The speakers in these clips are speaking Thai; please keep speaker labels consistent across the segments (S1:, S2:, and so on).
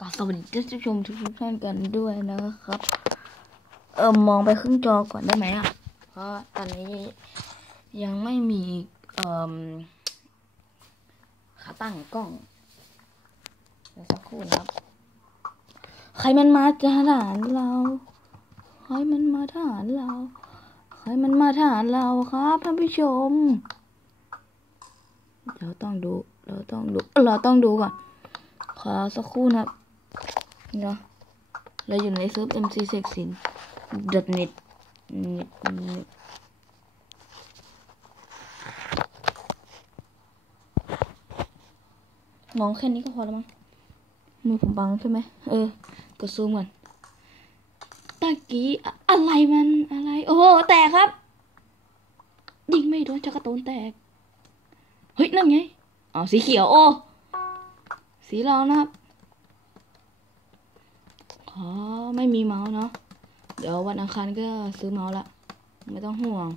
S1: ก็สวัสดีท่านผู้ชมทุกท่านกันด้วยนะครับ เออมองไปครึ่งจอก่อนได้ไหมอะ เพราะตอนนี้ยังไม่มีเอ่อขาตั้งกล้องเดี๋ยวสักครู่นะครับ ใครมันมาทหารเราใครมันมาทหารเราใครมันมาทหารเราครับท่านผู้ชม เราต้องดู เราต้องดู เราต้องดูก่อนขอสักครู่นะครับ เนาะเราอยู่ในเซิร์ฟ MC s e x i n net net net มองแค่นี้ก็พอแล้วมั้ง มือผมบังใช่ไหม เออ กดซูมก่อนตะกี้อะไรมันอะไร โอ้โห แตกครับ ยิงไม่โดนจักรโตนแตก เฮ้ย นั่นไง อ๋อ สีเขียว โอ้ สีเรานะครับ อ๋อ ไม่มีเมาส์เนาะ เดี๋ยววันอังคารก็ซื้อเมาส์ละ ไม่ต้องห่วง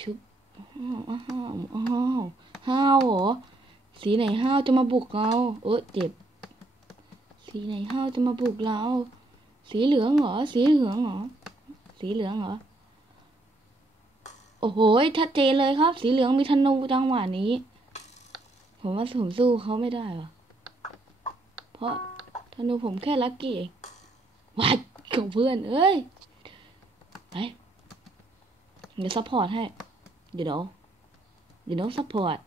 S1: ชุบอ้าวอ้าวอ้าวห้าวเหรอ สีไหนห้าวจะมาบุกเราเออเจ็บ สีไหนห้าวจะมาบุกเรา สีเหลืองเหรอ สีเหลืองเหรอ สีเหลืองเหรอ โอ้โหชัดเจนเลยครับ สีเหลืองมีธนูจังหวะนี้ ผมว่าผมสู้เขาไม่ได้ว่ะ เพราะธนูผมแค่ลักกี้เอง วัดของเพื่อน เอ้ย ไป เดี๋ยวซัพพอร์ตให้ เดี๋ยวเดี๋ยวเดี๋ยวซัพพอร์ต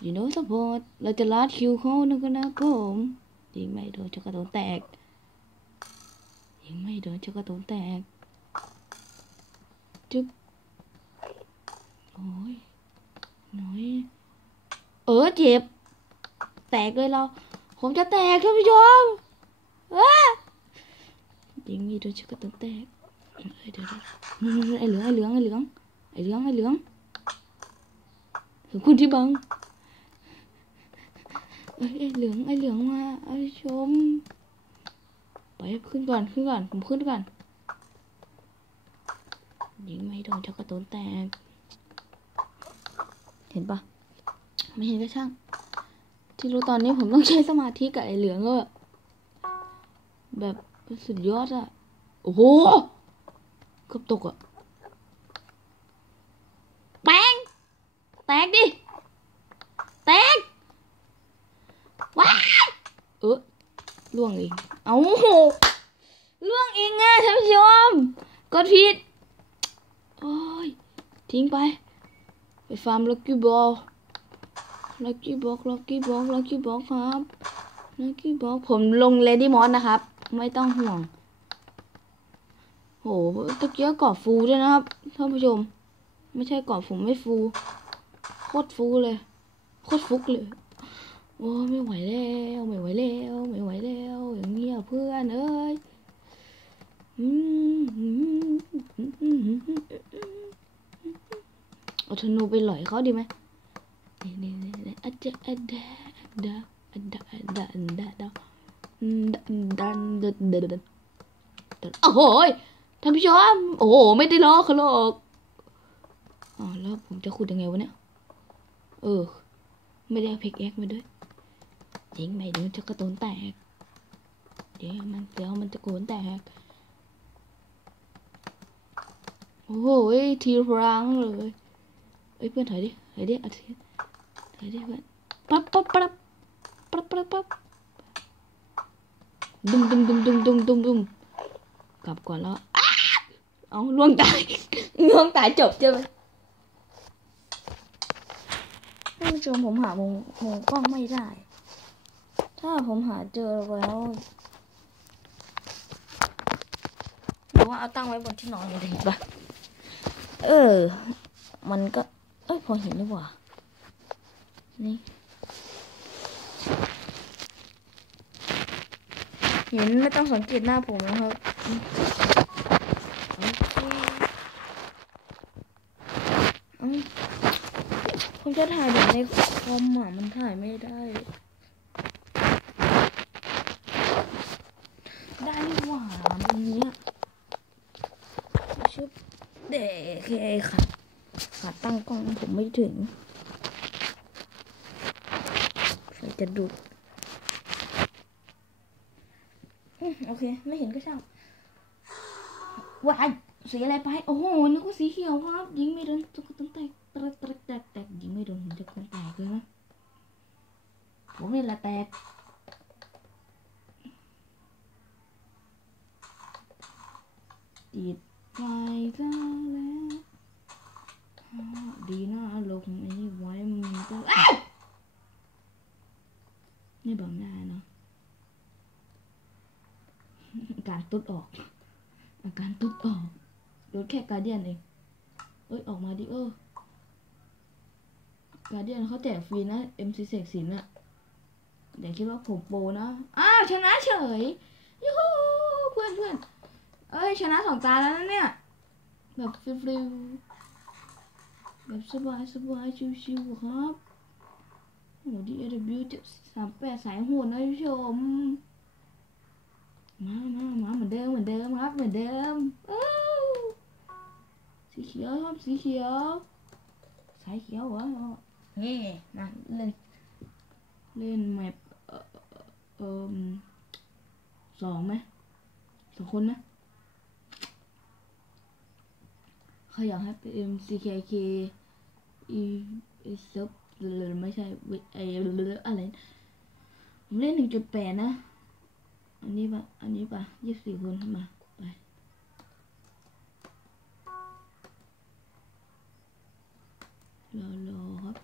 S1: เดี๋ยวซัพพอร์ต เราจะลัดคิวเขานะกันนะผมยิงไม่โดนจักระโดนแตกยิงไม่โดนจักระโดนแตก จุ๊บ โอ้ยน่อยเออเจ็บ แตกเลยเรา ผมจะแตกท่านผู้ชมว้า ยิงมีโดนชักกระตุนแตกเอ้เดี๋ยวเดี๋ยวไอ้เหลืองไอ้เหลืองไอ้เหลืองไอ้เหลืองไอ้เหลืองถึงคุณที่บังเอ้ยไอ้เหลืองไอ้เหลืองมาไอ้ชมไปขึ้นก่อนขึ้นก่อนผมขึ้นก่อนยิงไม่โดนชักกระตุนแตกเห็นปะไม่เห็นก็ช่าง ที่รู้ตอนนี้ผมต้องใช้สมาธิกับไอ้เหลืองก็แบบ แบบสุดยอดอะโอ้โหเกือบตกอะแปงแตกดิ แตก ว้าเออล่วงเอง เอาโหล่วงเองอะท่านผู้ชมกดผิด โอ้ย ทิ้งไป ไปฟาร์มลักกี้บอลลักกี้บ็อกลักกี้บ็อกลักกี้บ็อกครับลักกี้บ็อกผมลงเลดี้มอสนะครับ ไม่ต้องห่วง โหตะเกียบกรอบฟูด้วยนะครับท่านผู้ชม ไม่ใช่กรอบผมไม่ฟู โคตรฟูเลย โคตรฟุกเลย โอ้ไม่ไหวแล้วไม่ไหวแล้วไม่ไหวแล้วอย่างเงี้ยเพื่อนเอ้ยอืมเอาธนูไปหล่อยเขาดีไหมนี่นี่นี่อาจจะอันดาอันดาอันดาอันดาอันดา ดาอันดาอันดันดันดันโอ้โหท่านผู้ชมโอ้โห ไม่ได้ล้อเขาหรอกอ๋อแล้วผมจะขุดยังไงวะเนี่ย เออ ไม่ได้พิกเอ็กมาด้วยจริงไหมเดี๋ยวจะกระตุนแตก เดี๋ยวมันเดี๋ยวมันจะโกนแตก โอ้โหทีรังเลยเอ้ยเพื่อนถอยดิถอยดิอาทิตย์ถอยดิเพื่อนปั๊บปั๊บปั๊บปั๊บปั๊บปั๊บ ดุมดุมดุมดุมดุมดุมดุมกลับก่อนแล้วเอาล่วงตายล่วงตายจบใช่ไหมท่านผู้ชมผมหามุมมุมกล้องไม่ได้ ถ้าผมหาเจอแล้วหรือว่าเอาตั้งไว้บนที่นอนเลยดีปะเออ มันก็ เอ้ยพอเห็นดีกว่า นี่ ห็นไม่ต้องสังเกตหน้าผมนะครับโอเคผมจะถ่ายแบบในคอมอะมันถ่ายไม่ได้ ได้หว่าตรงเนี้ยชุบเด็กค่ะขาตั้งกล้องผมไม่ถึงไฟจะดูด ม โอเค ไม่เห็นก็ช่างวายสีอะไรไป โอ้โหนึกว่าสีเขียวครับ ยิงไม่โดนตุ๊กตาแตกแตกแตกแตกแตกยิงไม่โดนผมจะคนแตกเลยนะผมนี่แหละแตกติดไฟซะแล้วอ้าวดีนะลงไอ้นี่ไว้มันก็อ้าวนี่บอกไม่ได้เนาะอา การตุดออก อาการตุดออกโดนแค่การเดียนเองเอ้ยออกมาดิเออการเดียนเขาแจกฟรีนะ MC เสกสินอะเดี๋ยวคิดว่าผมโปนะ อ้าวชนะเฉยยูฮูเพื่อนเพื่อนเอ้ยชนะสองตาแล้วนะเนี่ย แบบฟริวๆแบบสบายสบายชิวๆครับโอ้ดีเอวเจ็ดสามแปดสายโหัวนะผู้ชม มามามาเหมือนเดิมเหมือนเดิมครับ เหมือนเดิมสีเขียวครับสีเขียวสายเขียวเหรอเฮ้มาเล่นเล่นแมปเอ่อเออสองไหมสองคนไหมเขาอยากให้เป็น CKK อีอีซับหรือไม่ใช่วิไอออะไรผมเล่นหนึ่งจุดแปดนะ อันนี้ปะอันนี้ปะยี่สิบสี่คนมาไปรอรอครับ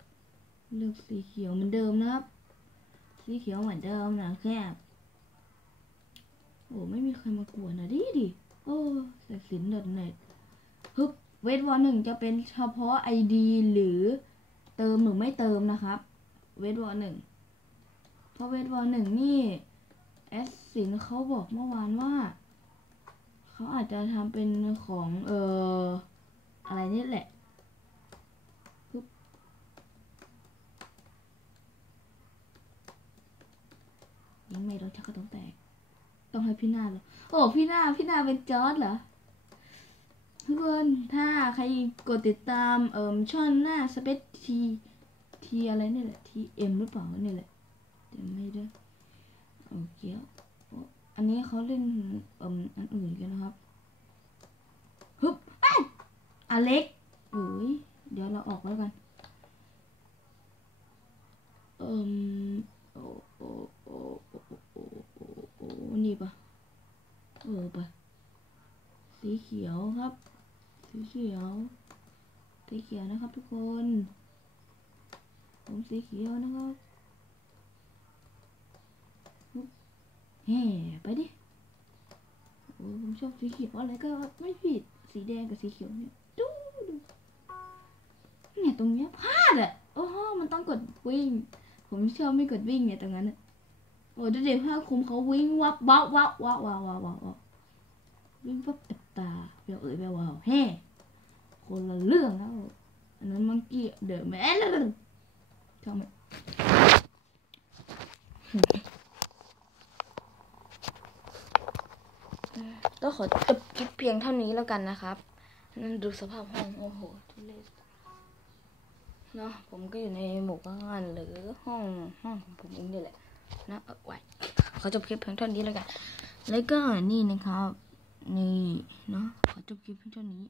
S1: เลือกสีเขียวเหมือนเดิมนะครับ สีเขียวเหมือนเดิมนะแค่โอ้ไม่มีใครมากวนนะดิดิโอ้แต่สินด็ดเน็ตฮึบเวทวอลหนึ่งจะเป็นเฉพาะ ID หรือเติมหรือไม่เติมนะครับ เวทวอลหนึ่งเพราะเวทวอลหนึ่งนี่ แอสสินเขาบอกเมื่อวานว่า เขาอาจจะทำเป็นของเอ่ออะไรนี่แหละยังไม่รถชักก็ต้องแตก ต้องให้พี่นาเหรอโอ้พี่นาพี่นาเป็นจอร์ดเหรอทุกคนถ้าใครกดติดตามเอ่มช่องหน้าสเปซทีทีอะไรนี่แหละทีเอ็มหรือเปล่านี่แหละเดี๋ยวไม่ได้ โอเคอันนี้เขาเล่นเอ่มอันอื่นกันนะครับฮึบอ้าวอเล็กเอ้ยเดี๋ยวเราออกแล้วกัน เอ่มโอ้โอ้โอ้โอ้โอ้โอ้โอ้นี่ปะเออปะสีเขียวครับ สีเขียว สีเขียวนะครับทุกคน ผมสีเขียวนะครับ แห่ไปดิโอ้ผมชอบสีเขียวอะไรก็ไม่ผิด สีแดงกับสีเขียวเนี่ยดูดูเนี่ยตรงเนี้ยพลาดอะ โอ้โหมันต้องกดวิ่ง ผมชอบไม่กดวิ่งเนี่ยตรงนั้นอะโอ้ดูเด็กผ้าคุมเขาวิ่งวับวับวับวับวับวับวับวิ่งวับตับตาเบลเอ๋ยเบลว้าวแห่คนละเรื่องแล้วอันนั้นมังกี้เดอะแมนเลยทำไม พียงเท่านี้แล้วกันนะครับนั่นดูสภาพห้องโอ้โหทุเรศเนาะผมก็อยู่ในหมู่บ้านหรือห้องห้องของผมเองนี่แหละนะเออไว้ขาจบคลิปเพียงเท่านี้แล้วกัน แล้วก็นี่นะครับ นี่เนาะขอจบคลิปเพียงเท่านี้